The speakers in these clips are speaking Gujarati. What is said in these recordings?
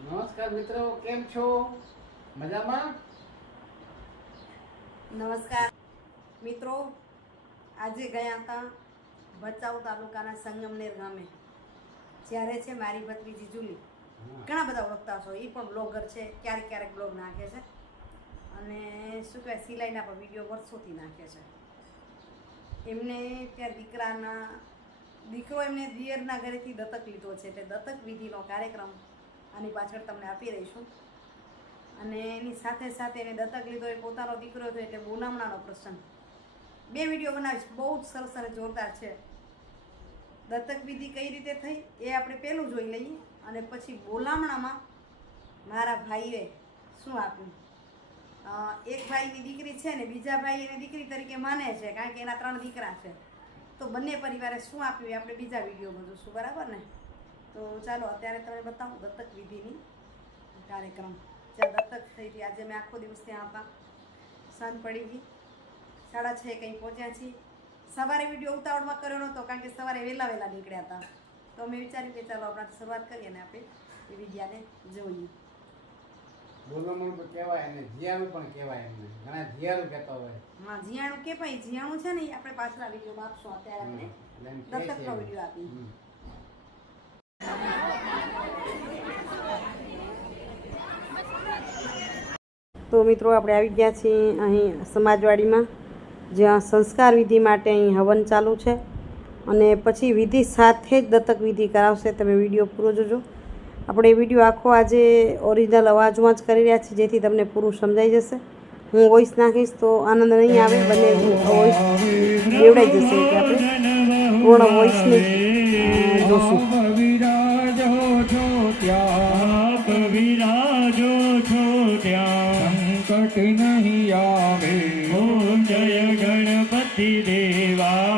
નમસ્કાર મિત્રો, કેમ છો? મજામાં? નમસ્કાર મિત્રો, આજે ગયા હતા ભચાઉ તાલુકાના સંગમનેર ગામે. જ્યારે છે મારી ભત્રીજી જુલી, ઘણા બધા ઓળખતા છો, એ પણ બ્લોગર છે, ક્યારેક ક્યારેક બ્લોગ નાખે છે અને શું કહેવાય સિલાઈના પણ વિડીયો વર્ષોથી નાખે છે. એમને ત્યાં દીકરો એમને દિયરના ઘરેથી દત્તક લીધો છે, એટલે દત્તક વિધિનો કાર્યક્રમ આની પાછળ તમને આપી રહીશું. અને એની સાથે સાથે એને દત્તક લીધો એ પોતાનો દીકરો હતો એટલે બોલામણાનો પ્રસંગ. બે વિડીયો બનાવીશ, બહુ જ સરસ અને જોરદાર છે. દત્તક વિધિ કઈ રીતે થઈ એ આપણે પહેલું જોઈ લઈએ અને પછી બોલામણામાં મારા ભાઈએ શું આપ્યું. એક ભાઈની દીકરી છે ને બીજા ભાઈ એને દીકરી તરીકે માને છે, કારણ કે એના 3 દીકરા છે. તો બંને પરિવારે શું આપ્યું એ આપણે બીજા વિડીયોમાં જોઈશું, બરાબર ને? તો ચાલો અત્યારે તમે બતાવો દત્તક વિધિની કાર્યક્રમ જ્યાં દત્તક થઈ હતી. આજે મેં આખો દિવસ ત્યાં હતા, સાંજ પડી ગઈ, 6:30 કંઈ પહોંચ્યા છીએ. સવારે વિડીયો ઉતાવળમાં કર્યો નહોતો કારણ કે સવારે વહેલા નીકળ્યા હતા. તો મેં વિચાર્યું કે ચાલો આપણે શરૂઆત કરીએ અને આપણે એ વિદ્યાને જોઈએ. બોલમણ તો કહેવાય અને જીયાણું પણ કહેવાય. એમને ઘણા જીયાણું કહેતા હોય. હા, જીયાણું કે ભાઈ જીયાણું છે ને એ આપણે પાછલા વિડીયોમાં આપશું. અત્યારે આપણે દત્તકનો વિડીયો આપી. તો મિત્રો આપણે આવી ગયા છીએ અહીં સમાજવાડીમાં, જ્યાં સંસ્કાર વિધિ માટે અહીં હવન ચાલુ છે અને પછી વિધિ સાથે જ દત્તક વિધિ કરાવશે. તમે વિડીયો પૂરો જોજો. આપણે વિડીયો આખો આજે ઓરિજિનલ અવાજમાં જ કરી રહ્યા છીએ, જેથી તમને પૂરું સમજાઈ જશે. હું વોઇસ નાખીશ તો આનંદ નહીં આવે, બંને વોઇસ બેવડાઈ જશે, એટલે આપણે પૂર્ણ વોઇસને જોશું. સંકટ નહીં આવે. ઓમ જય ગણપતિ દેવા.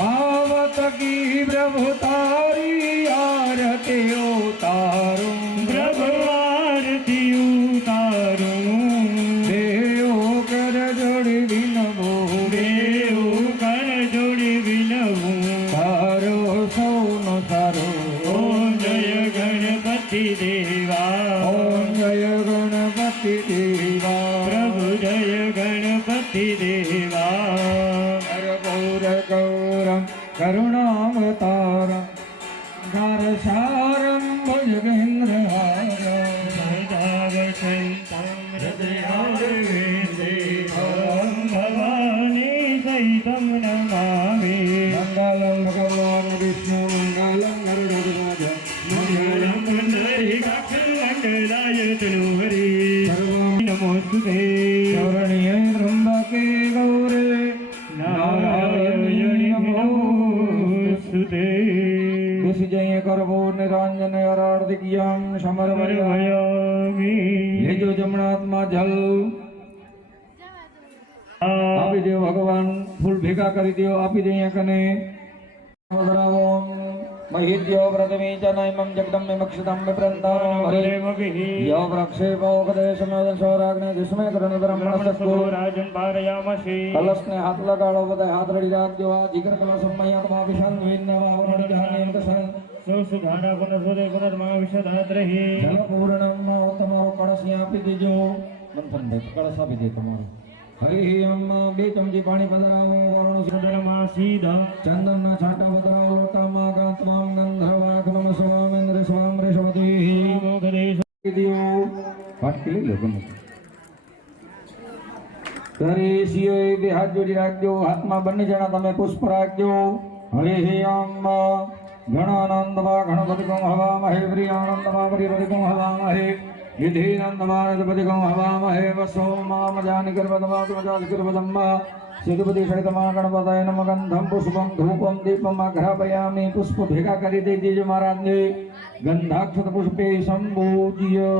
ભાવત કી પ્રભુ તારી આરતી ઉતારું. પ્રભુ આરતી ઉતારું. દેવો કર જોડી વિનવું. દેવો કર જોડી વિનવું. સારો સૌનો સારો. ઓમ જય ગણપતિ દેવા. ઓમ જય ગણપતિ દેવા. પ્રભુ જય ગણપતિ દેવા. ગૌર ગૌરમ કરુણાવતારમ સારસારમ ભુજગેન્દ્રહારમ સદાવસંતમ હૃદયારવિંદેહમ ભવાની સહિતમ નમામિ. મંગલમ ભગવાન વિષ્ણુ મંગલમ ગરુડધ્વજ મંગલમ પુંડરીકાક્ષ મંગલાય તનોહરી નમોસ્તુતે. શરણ્ય ત્રંબકે ગૌરે નારાયણી નમોસ્તુતે. વિસજય કરવો નિરંજન અરાર્ધિક્યમ સમર્પયામિ. લેજો જમણાત્મા જલ આપી દો ભગવાન. ફૂલ ભેગા કરી દો, આપી દે કને. મહિદ્યો પ્રથમે જનયમં જગદમ્બે મક્ષદં વિપ્રંતાનો હરે યો પ્રક્ષેપોપદેશમોદન સૌરાગ્ને દિસ્મય કરણ બ્રહ્મણસ્તો રાજન પારયામસી. કલશને હાથ લગાડો, બધા હાથ રડી રાખજો. આ જીગર કલશ મયાત્મા વિશાલ વિન્નવા વરણ ધાનેમ કસન સુધાડા ગુણ સુરે ગુણ મા વિશદાત્રહી. જલ પૂર્ણમ તમારો કળશ આપી દેજો. મંથન ભાઈ કળશ આપી દે તમારો. હરિ ઓમ. 2 ચમચી પાણી પધરાવો. વરુણ સુદરમાં સીધા ચંદનના છાંટા પધરાવો. લોટામાં ગાત્વામ ગંધર્વાગ્નમ સ્વામેન્દ્ર સ્વામ રેશવતી મોગદેશ દિયો. પાટકી લઈ લો ગમે કરે સિયોય. 2 હાથ જોડી રાખજો. હાથમાં બંને જણા તમે પુષ્પ રાખજો. હરિ ઓમ. ગણાનંદવા ગણપતિગમ હવામહે. પ્રિયાનંદવા પ્રિયપતિગમ હવામહે. વિધિનંદમાનદપતિગમ હવામહે. વસો મામ જાનિકર્વદમાતુમજાધિકર્વદમ્મા. સિદ્ધપતિ સહિતમા ગણપતય નમઃ. ગંધમ પુષ્પમ ધૂપમ દીપમ આઘ્રાપયામિ. પુષ્પ ભેગા કરી દઈ દેજો મહારાજને. ગંધાક્ષત પુષ્પે સંભૂજ્ય.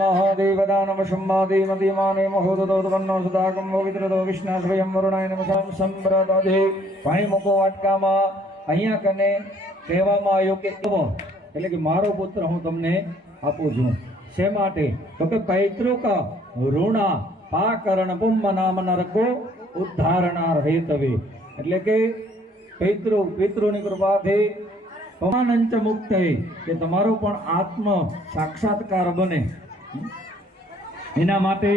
મહાદેવદાનમ સંમાદેમતિમાને મહોદતોત્પન્નો સદાકમ પવિત્રતો વિષ્ણા સ્વયં વરુણાય નમઃ. સંપ્રદધે. પાણી મૂકો વાટકામાં. અહીંયા કને કહેવામાં આવ્યો કે એટલે કે મારો પુત્ર હું તમને આપું છું. શે માટે? તો કે પૈતૃક ઋણા પાકરણ પુમ્મ નામ નરકો ઉદ્ધારણાર હેતવે. એટલે કે પિતૃની કૃપાથી પમાનંચ મુક્તય, કે તમારો પણ આત્મ સાક્ષાત્કાર બને એના માટે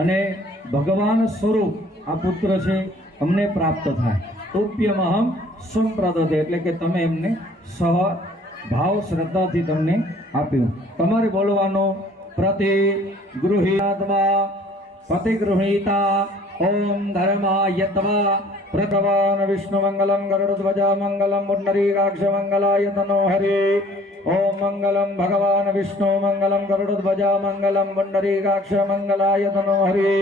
અને ભગવાન સ્વરૂપ આ પુત્ર છે અમને પ્રાપ્ત થાય. તોપ્યમહમ સંપ્રદતે, એટલે કે તમે એમને સહ ભાવ શ્રદ્ધાથી તમને આપ્યું. તમારે બોલવાનો પ્રતિગૃહીત્વા પ્રતિગૃહીતા ઓમ ધર્માયત્વા પ્રતવાન વિષ્ણુ મંગલમ ગરુડધ્વજા મંગલમ પુંડરીકાક્ષ મંગલાય તનો હરે. ઓમ મંગલમ ભગવાન વિષ્ણુ મંગલમ ગરુડધ્વજા મંગલમ પુંડરીકાક્ષ મંગલાય તનો હરે.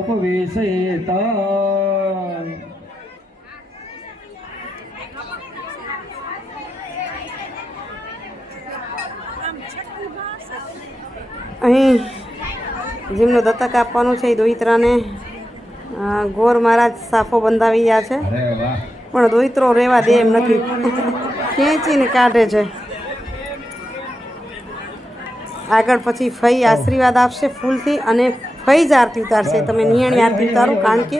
ઉપવેશયતા અહીં જેમનો દત્તક આપવાનું છે એ દોહિત્રાને ગોર મહારાજ સાફો બંધાવી ગયા છે, પણ દોહિત્રો રહેવા દે એમ નથી, ખેંચીને કાઢે છે. આગળ પછી ફઈ આશીર્વાદ આપશે ફૂલથી અને ફઈ જ આરતી ઉતારશે. તમે નિયાણી આરતી ઉતારો, કારણ કે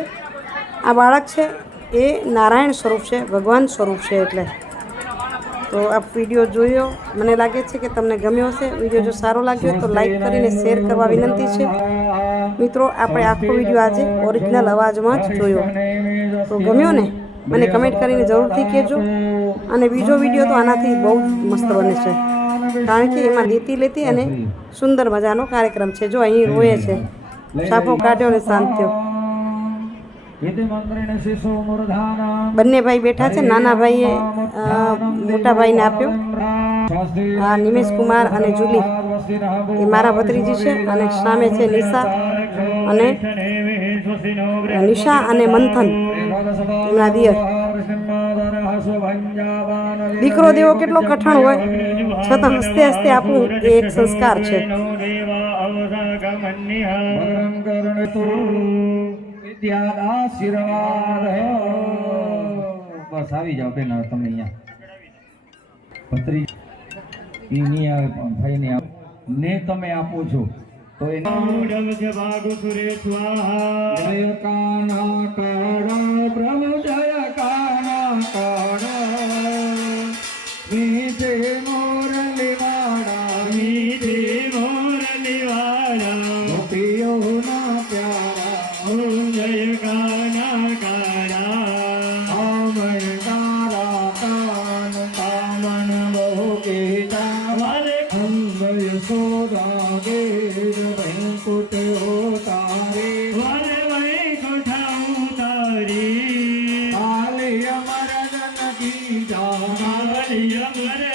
આ બાળક છે એ નારાયણ સ્વરૂપ છે, ભગવાન સ્વરૂપ છે. એટલે તો આ વિડીયો જોયો, મને લાગે છે કે તમને ગમ્યો હશે. વિડીયો જો સારો લાગ્યો તો લાઈક કરીને શેર કરવા વિનંતી છે. મિત્રો, આપણે આખો વિડીયો આજે ઓરિજિનલ અવાજમાં જ જોયો, તો ગમ્યો ને મને કમેન્ટ કરીને જરૂરથી કહેજો. અને બીજો વિડીયો તો આનાથી બહુ જ મસ્ત બને છે, કારણ કે એમાં લેતી અને સુંદર મજાનો કાર્યક્રમ છે. જો અહીં રોએ છે, સાફો કાઢ્યો ને શાંત થયો. બંને ભાઈ બેઠા છે. નાના ભાઈએ મોટા ભાઈને આપ્યો. આ નિમેશ કુમાર અને જુલી એ મારા ભત્રીજી છે, અને સામે છે નિશા અને મંથન એમના દિયર. દીકરો દેવો કેટલો કઠણ હોય છતાં હસતે હસતે આપવું એ એક સંસ્કાર છે. બસ આવી જાઓ બેન, તમે અહીંયા ભત્રી નહીં આવે પણ ભાઈ ને ને તમે આપો છો તો એ જય કાના કાળા પ્રભુ જય કાના કાળા મીઠે મોરલી વાળા ગોપીઓ ના પ્યારા. ઓમ જય કાના કાળા અમર તારા કાન કામન મોકે જાવલે અંબય સોદા ગેર વૈકુટ ઉતારે વરે વૈકુટ ઉતારે આલી અમર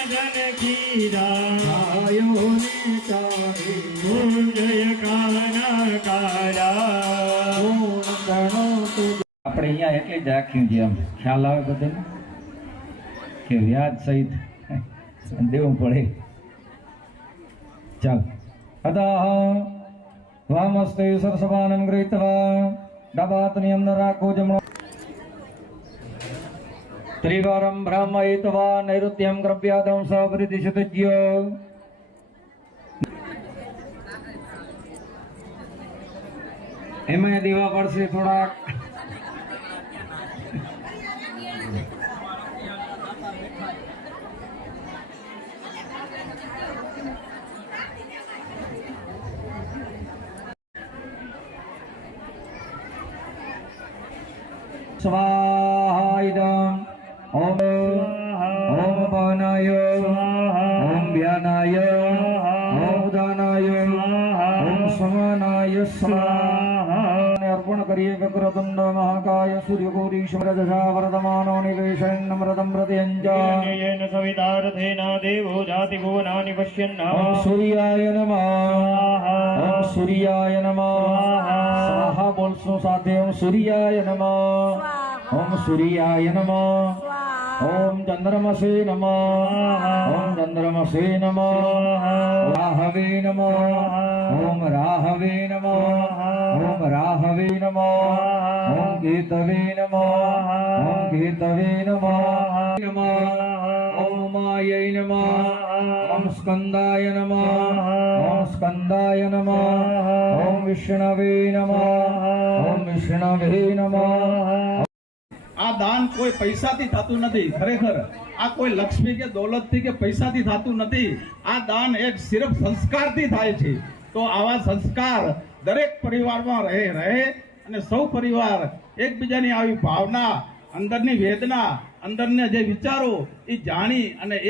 જન કી આયો ને ચારે. ઓમ જય કાના કાળા. આપણે અહીંયા એટલે જ રાખ્યું છે, આમ ખ્યાલ આવે બધાને કે વ્યાજ સહિત દેવું પડે. ચાલ અતઃ વામસ્તે સરસવાનમ ગૃહીત્વા ડાબા હાથની અંદર રાખો, જમણો ત્રિવારમ બ્રહ્મયિત્વા નૈઋત્યમ દ્રવ્યાદમ સપ્રતિશતજ્ય. એમાં દેવા પડશે થોડાક. સ્વાહાયદમ ઓમ ઓમ પવનાય ઓમ વ્યાનાય ઓમ ઉદાનાય ઓમ સમાનાય સ્વાહા. અર્પણ કરીએ. વક્રતુંડ મહાકાય સૂર્યકોટી સમરદશા વરદમાનો નિવેશન્નમ્રતમ પ્રત્યંજાયેન સવિતારથેન દેવો જાતિ ભુવનાનિ પશ્યન્ન. ઓમ સૂર્યાય નમઃ. ઓમ સૂર્યાય નમઃ. સ્વાહા બોલશો સાથે. ઓમ સૂર્યાય નમઃ. ઓમ સૂર્યાય નમઃ. ઓમ ચંદ્રમસે નમઃ. ઓમ ચંદ્રમસે નમઃ. રાહવે નમઃ. ઓમ રાહવે નમઃ. ઓમ રાહવે નમઃ. ઓમ કેતવે નમઃ. ઓમ કેતવે નમઃ. ઓમ માયૈ નમઃ. ઓમ સ્કંદાય નમઃ. ઓમ સ્કંદાય નમઃ ઓમ વિષ્ણવે નમઃ ઓમ વિષ્ણવે નમઃ. આ દાન કોઈ પૈસાથી થતું નથી. ખરેખર આ કોઈ લક્ષ્મી કે દોલતથી કે પૈસાથી થતું નથી. આ દાન એક સિર્ફ સંસ્કારથી થાય છે. તો આવા સંસ્કાર દરેક પરિવારમાં રહે અને સૌ પરિવાર એકબીજાની આવી ભાવના, અંદરની વેદના, અંદરના જે વિચારો એ જાણી અને